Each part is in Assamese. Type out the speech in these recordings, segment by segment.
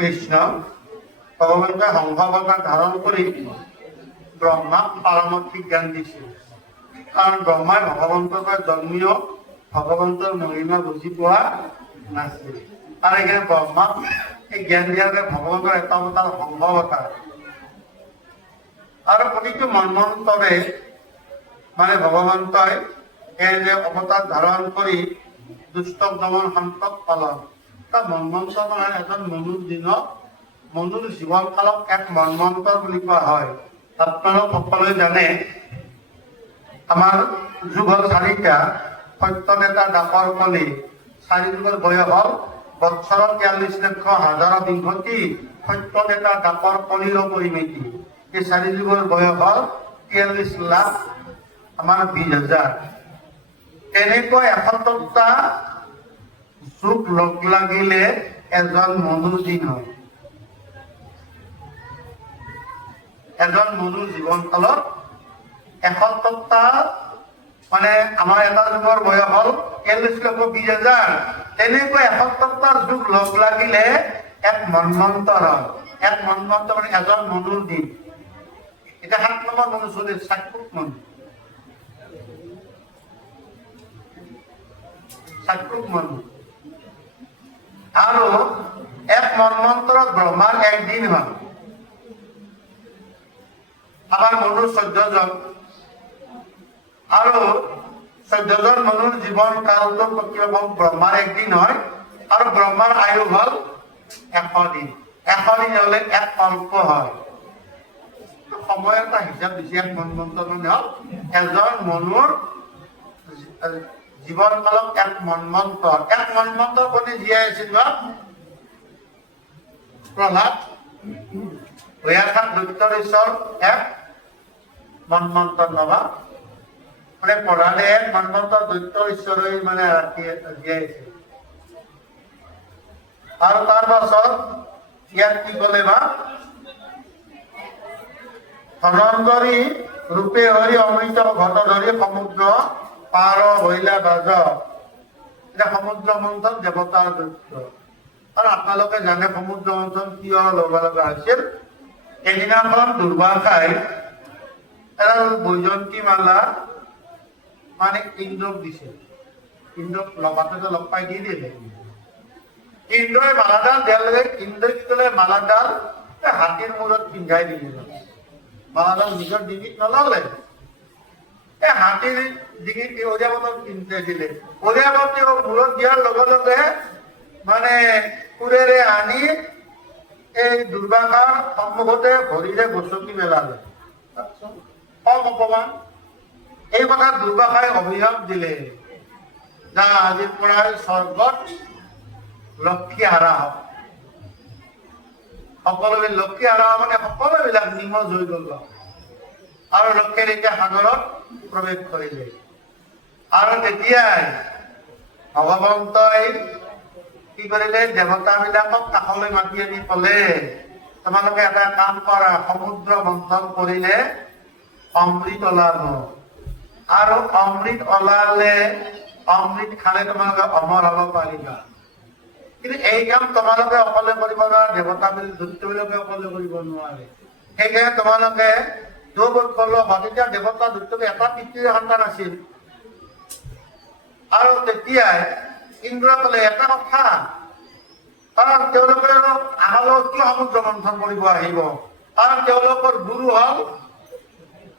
কৃষ্ণ ভগবানকে হংসাবতাৰ ধাৰণ কৰি ব্ৰহ্মাক পাৰমাৰ্থিক জ্ঞান দিছিল। কাৰণ ব্ৰহ্মাই ভগৱন্তৰ পৰা জন্মিও ভগৱন্তৰ মহিমা বুজি পোৱা নাছিল। আৰু এইখিনি ব্ৰহ্মাক এই জ্ঞান দিয়াকে ভগৱন্তৰ এটা অৱতাৰ হংসাবতাৰ। আৰু প্ৰতিটো মন্বন্তৰে মানে ভগৱন্তই এই যে অৱতাৰ ধাৰণ কৰি দুষ্টক দমন শান্তক পালন। মন্বন্ত মানে এজন মনুৰ দিনত মনুৰ জীৱন কালক এক মন্বন্তৰ বুলি কোৱা হয়। আপোনালোক সকলোৱে জানে আমাৰ যুগ হ'ল 4টা। সত্যনেতা দাপৰ কলি 4 যুগৰ বয়স হ'ল বৎসৰত 43 লক্ষ হাজাৰ বিংশতি সত্যনেতা দাপৰ কলিৰ পৰিমিতি। এই 4 যুগৰ বয়স হ'ল 43 লাখ আমাৰ 20,000। এনেকৈ 71টা যুগ লগ লাগিলে এজন মনুৰ দিন হয়। এজন মনুৰ জীৱন কালত 71টা মানে আমাৰ এটা যুগৰ বয়স হ'ল 43 লক্ষ 20,000। তেনেকৈ 71টা যুগ লগ লাগিলে এক মন্বন্তৰ হয়। এক মন্বন্তৰ মানে এজন মনুৰ দিন। এটা 7 নম্বৰ মনু চলে চাক্ষুষ মনু। চাক্ষুষ মনু। আৰু এক মন্বন্তৰত ব্ৰহ্মাৰ একদিন হয়। আমাৰ মনুৰ 14 জন আৰু 14 জন মনুৰ জীৱন কালটো ব্ৰহ্মাৰ একদিন হয়। আৰু ব্ৰহ্মাৰ আয়ু হ'ল 100 দিন। 100 দিন হলে এক কল্প হয়। সময় এটা হিচাপ দিছে। এক মন্বন্তৰ মানে হ'ল এজন মনুৰ জীৱন কালক এক মন্বন্তৰ। এক মন্বন্তৰ কোনে জীয়াই আছিল বা প্ৰহ্লাদ ভয়াসাত দৈত্যৰ এক মন্বন্তৰ নবা মানে প্ৰহ্লাদে এক মন্বন্তৰ দৈত্যৰ ঈশ্বৰই মানে জীয়াইছিল। আৰু তাৰ পাছত ইয়াত কি ক'লে বা ধনন্দৰী ৰূপে হৰি অমৃত ঘট ধৰি সমুদ্ৰ পাৰ হইলা বাজ। এটা সমুদ্ৰ মন্থন দেৱতাৰ দৈত্য। আৰু আপোনালোকে জানে সমুদ্ৰ মন্থন কিয় ল'ব লগা হৈছিল। এদিনাখন দুৰ্বাসাই এডাল বৈজন্তী মালা মানে ইন্দ্ৰক দিছিল। ইন্দ্ৰক বাটতে লগ পাই দি দিলে। ইন্দ্ৰই মালাডাল দিয়াৰ লগে ইন্দ্ৰই কি ক'লে মালাডাল হাতীৰ মূৰত পিন্ধাই দিছিল। মালাডাল নিজৰ ডিঙিত নললে। হাতীৰ ডিঙিত অৰিয়াবতত পিন্ধাই দিলে। অৰিয়াবতী মূৰত দিয়াৰ লগে লগে মানে কোৰেৰে আনি এই দুৰ্বাসাৰ সন্মুখতে ভৰিৰে গচকি পেলালে। কম অপমান। এই কথা দুৰ্বাসাই অভিশাপ দিলে যা আজিৰ পৰাই স্বৰ্গত লক্ষী হাৰা হওক। সকলোবিলাক লক্ষী হাৰা মানে সকলোবিলাক নিমজ হৈ গ'ল। আৰু লক্ষীৰ এতিয়া সাগৰত প্ৰৱেশ কৰিলে। আৰু তেতিয়াই ভগৱন্তই কি কৰিলে দেৱতাবিলাকক কাষলৈ মাতি আনি ক'লে তোমালোকে এটা কাম কৰা, সমুদ্ৰ মন্থন কৰিলে অমৃত ওলাব। আৰু অমৃত ওলালে অমৃত খালে তোমালোকে অমৰ হ'ব পাৰিবা। কিন্তু এই কাম তোমালোকে অকলে কৰিব নোৱাৰা। দৈত্যবিলাকে অকলে কৰিব নোৱাৰে। সেইকাৰণে তোমালোকে দুপক্ষলৈ তেতিয়া দেৱতা দৈত্যকে এটা পিতৃৰ সন্তান আছিল। আৰু তেতিয়াই ইন্দ্ৰই ক'লে এটা কথা, কাৰণ তেওঁলোকে আমাৰ লগত কিয় সমুদ্ৰ মন্থন কৰিব আহিব? কাৰণ তেওঁলোকৰ গুৰু হ'ল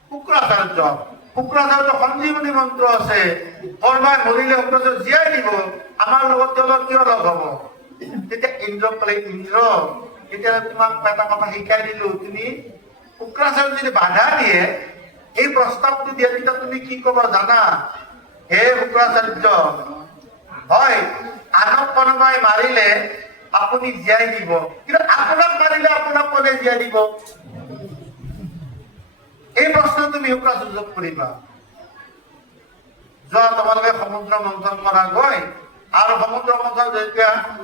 শুক্ৰাচাৰ্য। শুক্ৰাচাৰ্য সঞ্জীৱনী মন্ত্ৰ আছে। কৰ্মাই মৰিলে শুক্ৰাচাৰ্য জীয়াই দিব। আমাৰ লগত তেওঁলোক কিয় লগ হ'ব? তেতিয়া ইন্দ্ৰক ক'লে ইন্দ্ৰ এতিয়া তোমাক এটা কথা শিকাই দিলো। তুমি শুক্ৰাচাৰ্য যদি বাধা দিয়ে এই প্ৰস্তাৱটো দিয়ে তেতিয়া তুমি কি ক'বা জানা? হে শুক্ৰাচাৰ্য, হয় আনক কোনোবাই মাৰিলে আপুনি জীয়াই দিব, কিন্তু আপোনাক মাৰিলে আপোনাক কোনে জীয়াই দিব? এই প্ৰশ্ন তুমি শুক্ৰাচাৰ্যক কৰিবা। যোৱা তোমালোকে সমুদ্ৰ মন্থন কৰা গৈ আৰু সমুদ্ৰ মন্থন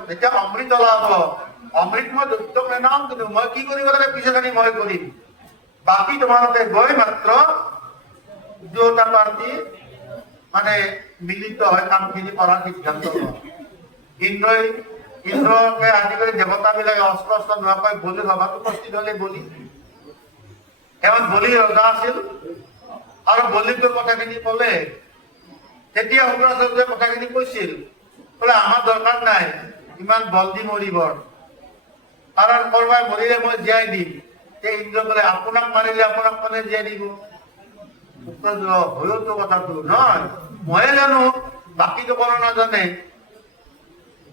যেতিয়া অমৃত ওলাব, অমৃত মই দৈত্যক নেনাম, কিন্তু মই কি কৰিব লাগে পিছখানি মই কৰিম। বাকী তোমালোকে গৈ মাত্ৰ দুটা পাৰ্টি মানে মিলিত হয় কামখিনি কৰাৰ সিদ্ধান্ত লয়। ইন্দ্ৰই ইন্দ্ৰকে আদি কৰি দেৱতাবিলাকে অস্ত্ৰ অস্ত্ৰ নোহোৱাকৈ বলি সভাত উপস্থিত হলে বলি এজন বলি ৰজা আছিল আৰু বলিটোৰ কথাখিনি কলে তেতিয়া শুক্ৰাচাৰ্যই কথাখিনি কৈছিল বোলে আমাৰ দৰকাৰ নাই ইমান বল দি মৰিব কাৰণ কৰবাই মৰিলে মই জীয়াই দিম সেই ইন্দ্ৰ বোলে আপোনাক মাৰিলে আপোনাক মানে জীয়াই দিব হয়তো কথাটো নহয় ময়ে জানো বাকীটো কোনো নাজানে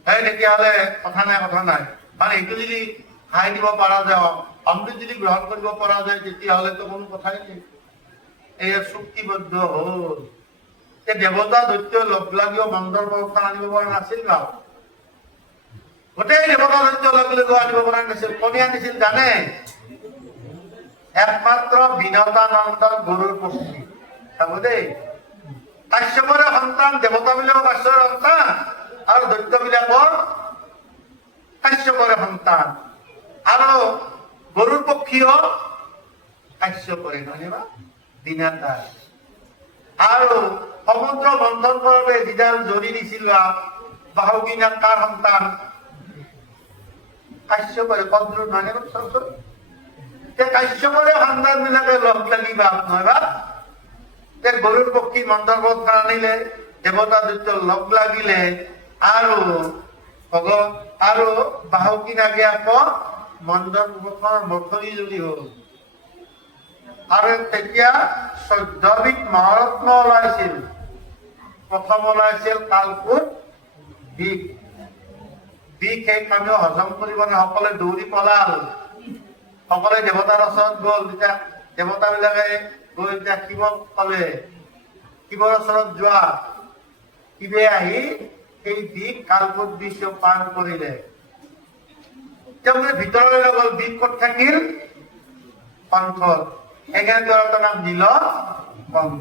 তেতিয়াহ'লে কথা নাই কাৰণ এইটো যদি খাই দিব পৰা যায় অমৃত যদি গ্ৰহণ কৰিব পৰা যায় তেতিয়াহ'লেতো কোনো কথাই নেই এয়া চুক্তিবদ্ধ হ'ল দেৱতা দৈত্য লগ লাগিও মন্দৰ পৰীক্ষা আনিব পৰা নাছিল ন গোটেই দেৱতা দৈত্য লগ লাগিও আনিব পৰা নাছিল কোনে আনিছিল জানে একমাত্ৰ বিনতানন্দন গৰুৰ পক্ষী চাব দেই কাশ্যপৰে সন্তান দেৱতাবিলাকৰ কাশ্যপৰ সন্তান আৰু দৈত্যবিলাকৰ কাশ্যপৰে সন্তান আৰু গৰুৰ পক্ষীও কাশ্যপৰে নহয় বা বিনাতা আৰু সমুদ্ৰ মন্থন কৰোঁতে যিডাল জৰি দিছিল বাহুকিনা কাৰ সন্তান কাশ্যপৰে কদ্ৰুৰ নহয় চাওকচোন কাশ্যপৰে সন্তান বিলাকে লগ লাগি নহয় বা গৰুৰ পক্ষী মন্দৰ্পত আনিলে দেৱতা দৈত্য লগ লাগিলে আৰু আৰু বাহুকিনাকে আকৌ মন্দৰ্পৰ মথনি যদি হ'ল আৰু তেতিয়া 14বিধ মহাৰত্ন ওলাইছিল প্ৰথম ওলাইছিল কালকুট বিষ সেই কামে হজম কৰিব সকলোৱে দৌৰি পলাল সকলোৱে দেৱতাৰ ওচৰত গ'ল যেতিয়া দেৱতাবিলাকে গৈ এতিয়া শিৱক কলে শিৱৰ ওচৰত যোৱা শিৱে আহি সেই বিষ কালকুট বিষ পান কৰিলে তেওঁ ভিতৰলৈ গ'ল বিষ ক'ত থাকিল কণ্ঠত সেইকাৰণে তেওঁৰ নাম নীল কণ্ঠ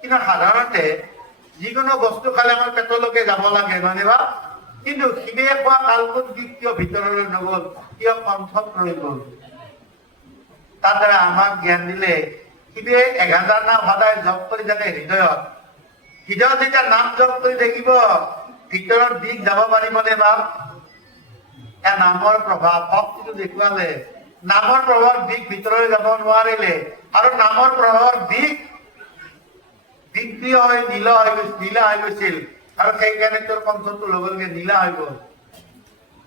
কিন্তু সাধাৰণতে যিকোনো বস্তু খালে আমাৰ পেটলৈকে যাব লাগে মানে বা কিন্তু শিৱে খোৱা কালকুট বিষ কিয় ভিতৰলৈ নগ'ল কিয় কণ্ঠত ৰৈ গ'ল তাৰ দ্বাৰা আমাক জ্ঞান দিলে শিৱে 1000 নাম সদায় জপ কৰি থাকে হৃদয়ত যেতিয়া নাম জপ কৰি থাকিব ভিতৰত দিশ যাব পাৰিবনে বা নামৰ প্ৰভাৱ শক্তিটো দেখুৱালে নামৰ প্ৰভাৱ দিশ ভিতৰলৈ যাব নোৱাৰিলে আৰু নামৰ প্ৰভাৱৰ দিশ বিক্ৰিয় হৈ নীলা হৈ গৈছিল আৰু সেইকাৰণে তেওঁৰ কণ্ঠটো লগে লগে নীলা হৈ গ'ল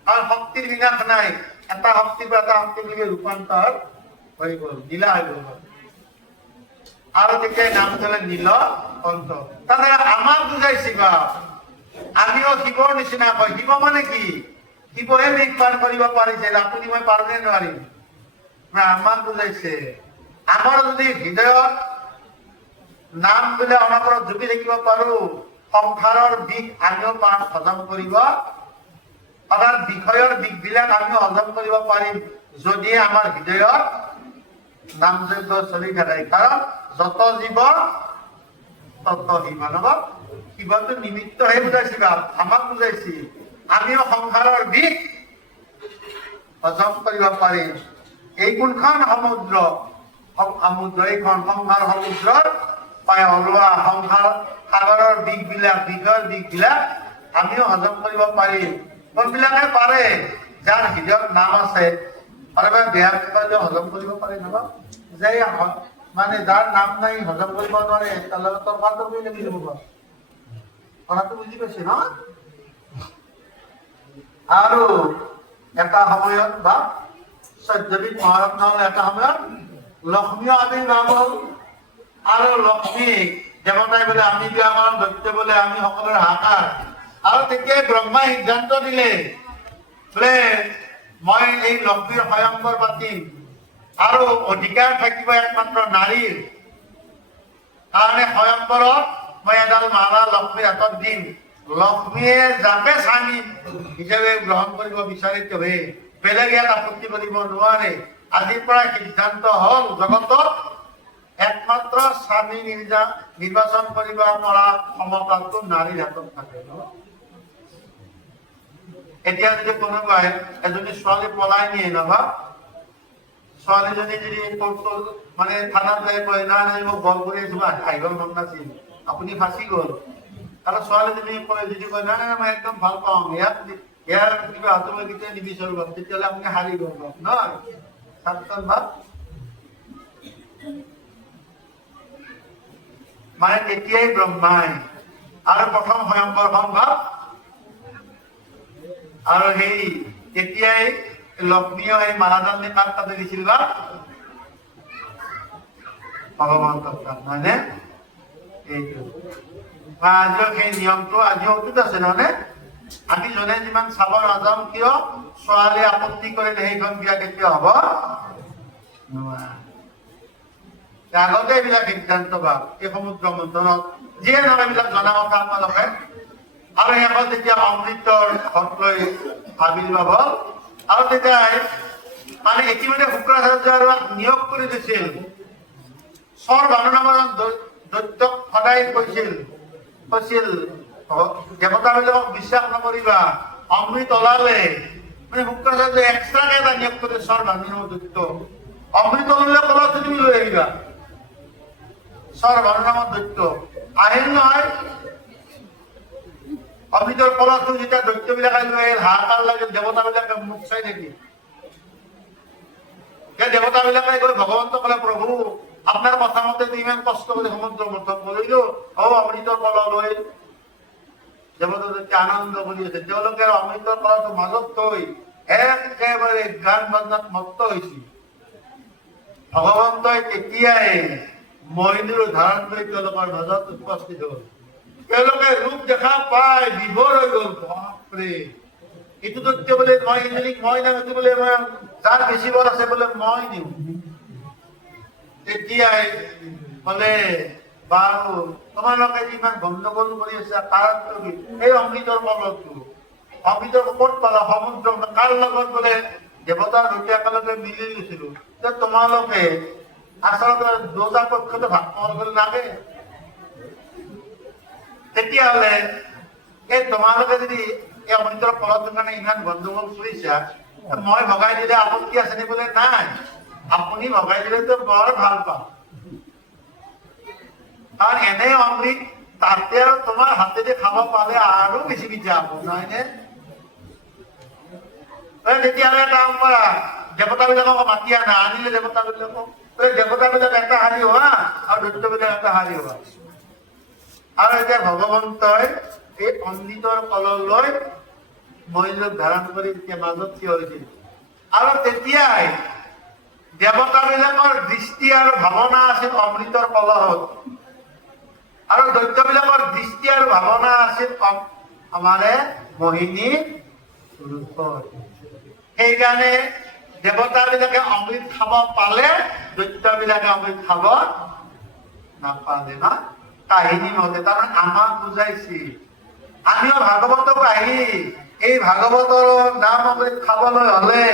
আৰু শক্তিৰ বিনাশ নাই এটা শক্তিৰ পৰা এটা শক্তিলৈকে ৰূপান্তৰ হৈ গ'ল নীলা হৈ গ'ল আৰু তেতিয়া নাম চলে নীল কণ্ঠ তাৰদ্বাৰা আমাক বুজাইছে বা আমিও শিৱৰ নিচিনা কয় শিৱ মানে কি শিৱহে বিষ পান কৰিব পাৰিছে আপুনি মই পাৰোনে নোৱাৰিম আমাক বুজাইছে আমাৰ যদি হৃদয়ত নাম বোলে অনবৰত জুপি থাকিব পাৰো সংসাৰৰ বিষ আমিও পান হজম কৰিব অৰ্থাৎ বিষয়ৰ বিষবিলাক আমিও হজম কৰিব পাৰিম যদি আমাৰ হৃদয়ত নাম যজ্ঞ চলি থাকে কাৰণ যত জীৱ তত শিৱ নব শিৱটো নিমিত্তহে বুজাইছে আমাক বুজাইছে আমিও সংসাৰৰ বিষ হজম কৰিব পাৰিম এই কোনখন সমুদ্ৰ এইখন সংসাৰ সমুদ্ৰৰ পাই ওলোৱা সংসাৰ সাগৰৰ বিষয়ৰ বিষবিলাক আমিও হজম কৰিব পাৰিম কোনবিলাকে পাৰে যাৰ হৃদয়ত নাম আছে আৰু বেয়া বিষয়লৈ হজম কৰিব পাৰে নবা যে মানে যাৰ নাম নাই হজম কৰিব নোৱাৰে তাৰ লগত তৰ্কাতৰ্কি লাগি যাব কথাটো বুজি পাইছে ন আৰু এটা সময়ত বা 14বিধ মহাৰত্ন এটা সময়ত লক্ষ্মীও আবিৰ্ভাৱ হ'ল আৰু লক্ষ্মীক দেৱতাই বোলে আমি দিয়া আমাৰ দৈত্য বোলে আমি সকলোৰে হাহাকাৰ আৰু তেতিয়াই ব্ৰহ্মাই সিদ্ধান্ত দিলে বোলে মই এই লক্ষ্মীৰ স্বয়ংবৰ পাতিম আৰু অধিকাৰ থাকিব একমাত্ৰ নাৰীৰ কাৰণে স্বয়ংবৰত মই এডাল মালা লক্ষ্মীৰ হাতত দিম লক্ষ্মীয়ে যাকে স্বামী হিচাপে গ্ৰহণ কৰিব বিচাৰে তেৱে বেলেগ ইয়াত আপত্তি কৰিব নোৱাৰে আজিৰ পৰা সিদ্ধান্ত হ'ল জগতত একমাত্ৰ স্বামী নিৰ্বাচন কৰিব পৰা ক্ষমতাটো নাৰীৰ হাতত থাকে এতিয়া যদি কোনোবাই এজনী ছোৱালী পলাই নিয়ে নবা ছোৱালীজনী যদি মানে থানাত যাই কয় নাই মোক বল কৰি আছো আহিব মন নাছিল আপুনি ফাঁচি গ'ল আৰু ছোৱালীজনী কয় যদি কয় নাই মই একদম ভাল পাওঁ ইয়াত ইয়াৰ কিবা আত্মগীতে নিবিচাৰো তেতিয়াহ'লে আপুনি হাৰি গ'ল নহয় সাতজন ভাৱ মানে তেতিয়াই ব্ৰহ্মাই আৰু প্ৰথম স্বয়ংবৰখন ভাৱ আৰু সেই তেতিয়াই লক্ষ্মীয়ে সেই মালাডাল নি কাক তাতে দিছিল বা ভগৱন্তক মানে এইটো আজিও সেই নিয়মটো আজিও অটুট আছে নহয়নে আমি যোনে যিমান চাব নাযাওঁ কিয় ছোৱালীয়ে আপত্তি কৰিলে সেইখন বিয়া কেতিয়া হ'ব আগতে এইবিলাক সিদ্ধান্ত বা এই সমুদ্ৰ মন্থনত যিয়ে নহয় এইবিলাক জনা কথা আপোনালোকে আৰু শেষত যেতিয়া অমৃতৰ ঘট লৈ আবিৰ্ভাৱ হ'ল আৰু তেতিয়া মানে ইতিমধ্যে শুক্ৰাচাৰ্য আৰু নিয়োগ কৰি দিছিল স্বৰ ভানু নামৰ দৈত্যক সদায় কৈছিল দেৱতাবিলাকক বিশ্বাস নকৰিবা অমৃত ওলালে মানে শুক্ৰাচাৰ্য এক্সট্ৰাকে এটা নিয়োগ কৰি স্বৰ ভানু নামৰ দৈত্য অমৃত ওলালে কলত তুমি লৈ আহিবা স্বৰ ভানু নামৰ দৈত্য আহিল নহয় অমৃতৰ কলহটো যেতিয়া দৈত্যবিলাকে লৈ আহিল হাহাকাৰ লাগিল দেৱতাবিলাকে মুখ চাই দেখি দেৱতাবিলাকে গৈ ভগৱন্তক ক'লে প্ৰভু আপোনাৰ কথা মতে ইমান কষ্ট কৰি সমুদ্ৰ মন্থন কৰিলো অমৃতৰ কলহ লৈ দেৱতা যেতিয়া আনন্দ কৰি আছে তেওঁলোকে অমৃতৰ কলহটো মাজত থৈ একেবাৰে গান বাজনাত মত্ত হৈছিল ভগৱন্তই তেতিয়াই মহিনীৰ ধাৰণ কৰি তেওঁলোকৰ মাজত উপস্থিত হ'ল তেওঁলোকে ৰূপ দেখা পায় বিভোৰ হৈ গ'ল বাপৰে এইটো তথ্য বোলে মই নাম বোলে যাৰ বেছি বল আছে বোলে মই দিওঁ তেতিয়াই বোলে বাৰু তোমালোকে যিমান গণ্ডগোল কৰি আছে কাৰণ এই অমৃতৰ কলহটো অমৃতৰ ক'ত পালা সমুদ্ৰ কাৰ লগত বোলে দেৱতাৰ সৈতে একেলগে মিলি গৈছিলো তোমালোকে আচলতে দুটা পক্ষতে ভাগ তোমালোকে লাগে তেতিয়াহ'লে এই তোমালোকে যদি এই অমৃতৰ কলহটোৰ কাৰণে ইমান গণ্ডগোল কৰিছা মই ভগাই দিলে আপত্তি আছে নে বোলে নাই আপুনি ভগাই দিলেতো বৰ ভাল পাম কাৰণ এনে অমৃত তাতে আৰু তোমাৰ হাতেদি খাব পালে আৰু বেছি বিজা হ'ব নহয়নে তেতিয়াহ'লে কাম কৰা দেৱতাবিলাকক মাতি আনা আনিলে দেৱতাবিলাকক দেৱতাবিলাক এটা হাৰি হোৱা আৰু দৈত্যবিলাক এটা হাৰি হোৱা আৰু এতিয়া ভগৱন্তই এই অমৃতৰ কলহ লৈ মহিলাক ধাৰণ কৰি তেতিয়া মাজত থিয় হৈছিল আৰু তেতিয়াই দেৱতাবিলাকৰ দৃষ্টি আৰু ভাৱনা আছিল অমৃতৰ কলহত আৰু দৈত্যবিলাকৰ দৃষ্টি আৰু ভাৱনা আছিল আমাৰে মোহিনী ৰূপত সেইকাৰণে দেৱতাবিলাকে অমৃত খাব পালে দৈত্যবিলাকে অমৃত খাব নাপালে না কাহিনী মতে তাৰমানে আমাক বুজাইছি আমিও ভাগৱতক আহি এই ভাগৱতৰ নাম অমৃত খাবলৈ হলে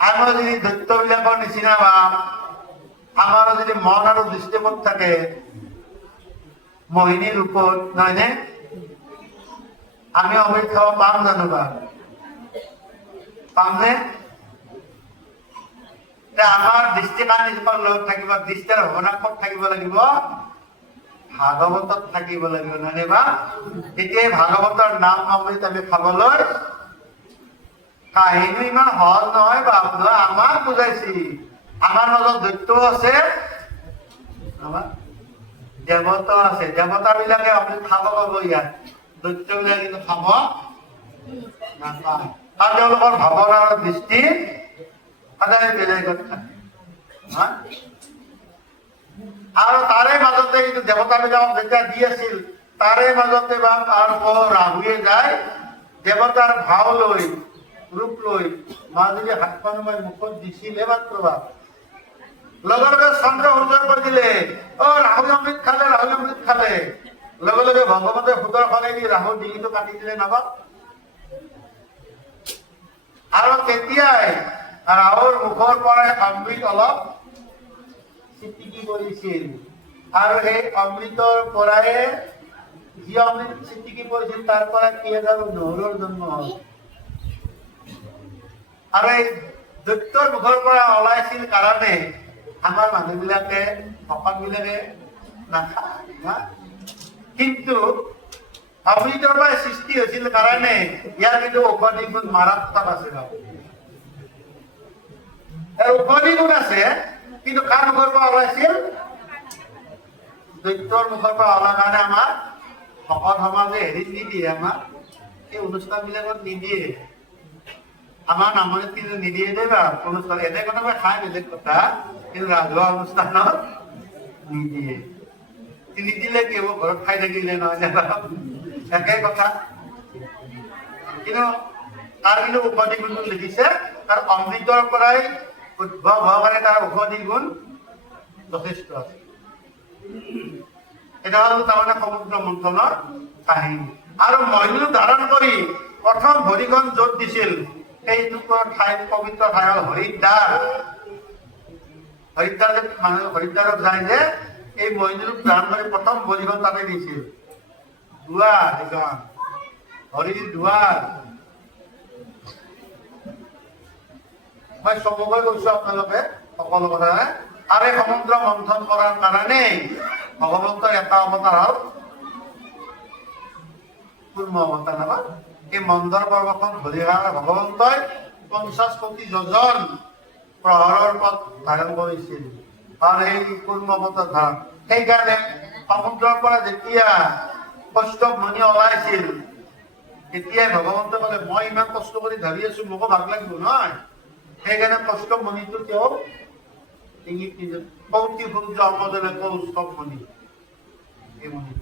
আমিও যদি দৈত্যবিলাকৰ নিচিনা পাম আমাৰ যদি মন আৰু দৃষ্টিকোণ থাকে মোহিনী ৰূপত নহয়নে আমি অমৃত খাব পাম জানো পামনে আমাৰ দৃষ্টিকানি লগত থাকিব দৃষ্টিৰ ভাৱনা ক'ত থাকিব লাগিব ভাগৱতত থাকিব লাগিব নহয়নে বা তেতিয়াই ভাগৱতৰ নাম অমৃত আমি খাবলৈ কাহিনী ইমান সহজ নহয় বাবু আমাক বুজাইছি আমাৰ মাজত দৈত্য আছে দেৱতা আছে দেৱতাবিলাকে অমৃত খাব পাব ইয়াত দৈত্যবিলাকে কিন্তু খাব নাপায় আৰু তেওঁলোকৰ ভাৱনা আৰু দৃষ্টি সদায় বেলেগত থাকে আৰু তাৰে মাজতে কিন্তু দেৱতাবিলাকক যেতিয়া দি আছিল তাৰে মাজতে বা তাৰ ৰাহুৱে যায় দেৱতাৰ ভাও লৈ ৰূপ লৈ মাজুলী হাতখন মই মুখত দিছিল মাত্ৰ লগে লগে চন্দ্ৰ সূৰ্য কৰি দিলে ৰাহুল অমৃত খালে লগে লগে ভগৱতে সুদৰ্শনে দি ৰাহুৰ ডিঙিটো কাটি দিলে নগদ আৰু তেতিয়াই ৰাহুৰ মুখৰ পৰাই অমৃত অলপ চিটিকি পৰিছিল আৰু সেই অমৃতৰ পৰাই যি অমৃত চিটিকি পৰিছিল তাৰ পৰা কি এডাল নহৰুৰ জন্ম হ'ল আৰু এই দৈত্যৰ মুখৰ পৰা ওলাইছিল কাৰণে আমাৰ মানুহবিলাকে ভকতবিলাকে নাখায় কিন্তু অমৃতৰ পৰা সৃষ্টি হৈছিল কাৰণে ইয়াৰ কিন্তু ঔষধি গুণ মাৰাত্মক আছিল। ঔষধি গুণ আছে, কিন্তু কাৰ মুখৰ পৰা ওলাইছিল? দৈত্যৰ মুখৰ পৰা ওলাৰ কাৰণে আমাৰ ভকত সমাজে হেৰিত নিদিয়ে, আমাৰ এই অনুষ্ঠান বিলাকত নিদিয়ে, আমাৰ নামত কিন্তু নিদিয়ে দেই বা অনুষ্ঠান এনে কোনোবা খাই বেলেগ কথা, কিন্তু ৰাজহুৱা অনুষ্ঠানত নিদিয়ে। নিদিলে কি হ'ব, ঘৰত খাই থাকিলে নহয় একে কথা। কিন্তু তাৰ কিন্তু ঔষধি গুণ লিখিছে, তাৰ অমৃতৰ পৰাই উদ্ভৱ হোৱা কাৰণে তাৰ ঔষধি গুণ যথেষ্ট আছে। এটা হল তাৰমানে সমুদ্ৰ মন্থনৰ কাহিনী। আৰু মহিলু ধাৰণ কৰি প্ৰথম ভৰিখন য'ত দিছিল সেইটুকুৰ ঠাইত পবিত্ৰ ঠাই হল হৰিদ্বাৰ। হৰিদ্বাৰ যে মানুহ হৰিদ্বাৰত যায় যে, এই মহিলুক ধাৰণ কৰি প্ৰথম ভৰিখন তাতে দিছিল। দুৱাৰ এইখন হৰিদ্বাৰ। মই চবকে কৈছো আপোনালোকে সকলো কথা। আৰু এই সমুদ্ৰ মন্থন কৰাৰ কাৰণে ভগৱন্তৰ এটা অৱতাৰ হল কুৰ্ম অৱতাৰ নহয়। এই মন্দৰ পৰ্বতখন ধৰি অহা ভগৱন্তই 50 কোটি যোজন প্ৰহৰৰ পথ ধাৰণ কৰিছিল। আৰু এই কুৰ্ম অৱতাৰ ধাৰণ সেইকাৰণে সমুদ্ৰৰ পৰা যেতিয়া কশ্যপ মুনি ওলাইছিল, তেতিয়াই ভগৱন্তই ক'লে মই ইমান কষ্ট কৰি ধৰি আছো, মোকো ভাগ লাগিব নহয়। সেইকাৰণে কশ্যপ মুনিটো তেওঁ ডিঙিত নিজে কৌতি সূৰ্য অমদলে কৌস্তৱ মুনি, এই মুনি